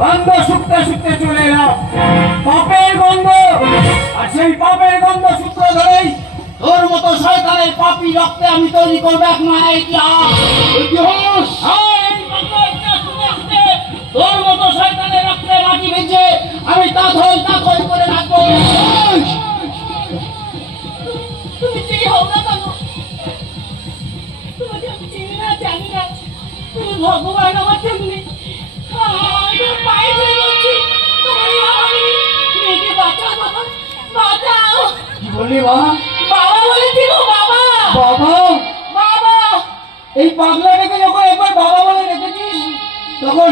গন্ধ শুকতে শুকতে চলে এলাম পাপের গন্ধ। আর সেই পাপের গন্ধ সূত্র ধরেই তোর মতো শয়তানের পাপী রক্তে আমি তৈরি করবো এক মায়া ইতিহাস। ইতিহাস? তোর মতো শয়তানের রক্তে মাটি ভেজে আমি তাথই করে রাখবো। তুমি যেই হও না কেন, তোমাকে আমি চিনি না জানি না, তুমি ভগবান আমার সামনে। আমি পায়ে ধরে বলছি, তুমি আমার মেয়েকে বাঁচাও বাবা, বাঁচাও। কি বললি মা? বাবা বলেছিল, বাবা বাবা? বাবা। এই পাগলাটাকে যখন একবার বাবা বলে রেখেছিস তখন